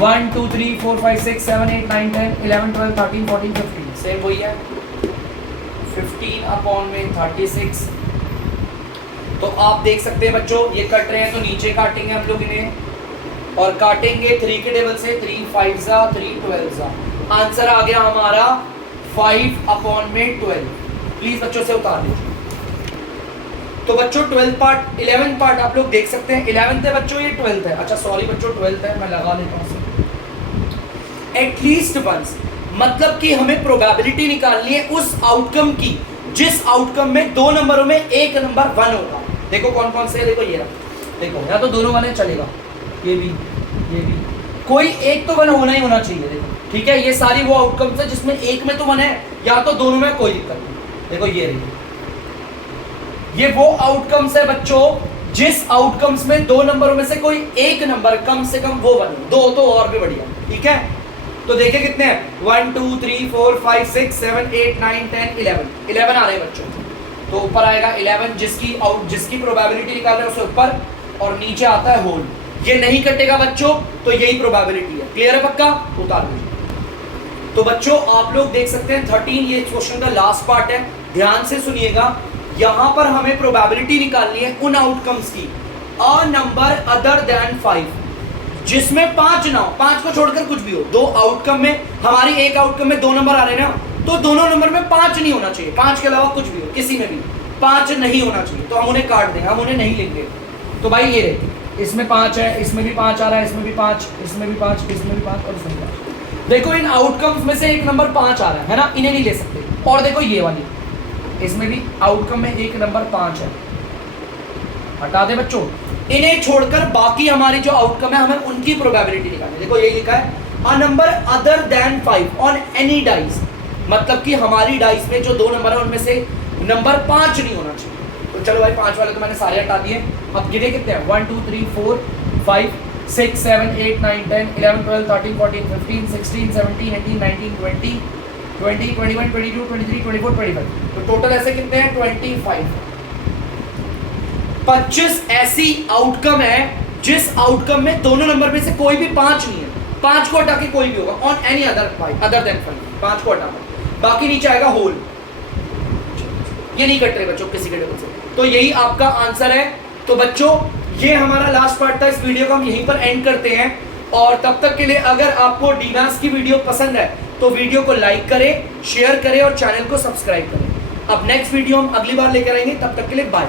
1 2 3 4 5 6 7 8 9 10 11 12 13 14 15 सेम वही है 15 अपॉन में 36। तो आप देख सकते हैं बच्चों ये कट रहे हैं तो नीचे काटेंगे हम लोग इन्हें और काटेंगे 3 के टेबल से 3 5 जा 3 12 जा। आंसर आ गया हमारा 5 अपॉन में 12। प्लीज बच्चों से उतार दीजिए। तो बच्चों 12 पार्ट 11 पार्ट आप लोग देख सकते हैं 11th है बच्चों ये 12th है। अच्छा सॉरी बच्चों 12th है मैं लगा लेता हूँ एटलीस्ट वंस मतलब कि हमें प्रोबेबिलिटी निकालनी है उस आउटकम की जिस आउटकम में दो नंबरों में एक नंबर 1 होगा। देखो कौन कौन से है देखो ये रहा देखो या तो दोनों 1 है चलेगा ये भी कोई एक तो 1 होना ही होना चाहिए। देखो ठीक है ये सारी वो आउटकम्स है जिसमें एक में तो 1 है या तो दोनों में कोई दिक्कत नहीं। देखो ये रही ये वो आउटकम्स है बच्चों जिस आउटकम्स में दो नंबरों में से कोई एक नंबर कम से कम वो 1 दो तो और भी बढ़िया। ठीक है तो देखिए कितने हैं 1 2 3 4 5 6 7 8 9 10 11 आ रहे हैं बच्चों। तो ऊपर आएगा 11 जिसकी प्रोबेबिलिटी निकाल रहे हैं उससे ऊपर और नीचे आता है होल। ये नहीं कटेगा बच्चों तो यही प्रोबेबिलिटी है। क्लियर है पक्का उतार दीजिए। तो बच्चों आप लोग देख सकते हैं 13 ये क्वेश्चन का लास्ट पार्ट है ध्यान से सुनिएगा। यहां पर हमें प्रोबेबिलिटी निकालनी है उन आउटकम्स की अ नंबर अदर देन 5 जिसमें 5 ना हो 5 को छोड़कर कुछ भी हो। दो आउटकम में हमारी एक आउटकम में 2 नंबर आ रहे हैं ना तो दोनों नंबर में 5 नहीं होना चाहिए। 5 के अलावा कुछ भी हो किसी में भी 5 नहीं होना चाहिए तो हम उन्हें काट देंगे हम उन्हें नहीं लेंगे। तो भाई ये रहे इसमें 5 है इसमें भी 5 आ रहा है इसमें भी 5 इसमें भी 5 इसमें भी 5 और इसमें भी 5। देखो इन आउटकम्स में से एक नंबर 5 आ रहा है ना इन्हें नहीं ले सकते। और देखो ये वाली इसमें भी आउटकम में एक नंबर 5 है हटा दे बच्चों। इन्हें छोड़कर बाकी हमारी जो आउटकम है हमें उनकी प्रोबेबिलिटी निकालनी है। देखो यही लिखा है a number other than 5 on any dice मतलब कि हमारी डाइस में जो 2 नंबर है उनमें से नंबर 5 नहीं होना चाहिए। तो चलो भाई 5 वाले तो मैंने सारे हटा दिए। अब गिने कितने हैं 1 2 3 4 5 6 7 8 9 10 11 12 13 14 15 16 17 18 19 20 20 21 22 23 24 25। तो टोटल ऐसे कितने हैं 25। 25 ऐसी आउटकम है जिस आउटकम में दोनों नंबर में से कोई भी 5 नहीं है। 5 को हटा के कोई भी होगा ऑन एनी अदर देन 5 को हटा बाकी नीचे आएगा होल। ये नहीं कट रहे बच्चों किसी के टेबल से। तो यही आपका आंसर है। तो बच्चों ये हमारा लास्ट पार्ट था इस वीडियो को हम यहीं पर एंड करते हैं। और तब तक के लिए अगर आपको डीमैथ्स की वीडियो पसंद है तो वीडियो को लाइक करें शेयर करें और चैनल को सब्सक्राइब करें। अब नेक्स्ट वीडियो हम अगली बार लेकर आएंगे तब तक के लिए बाय।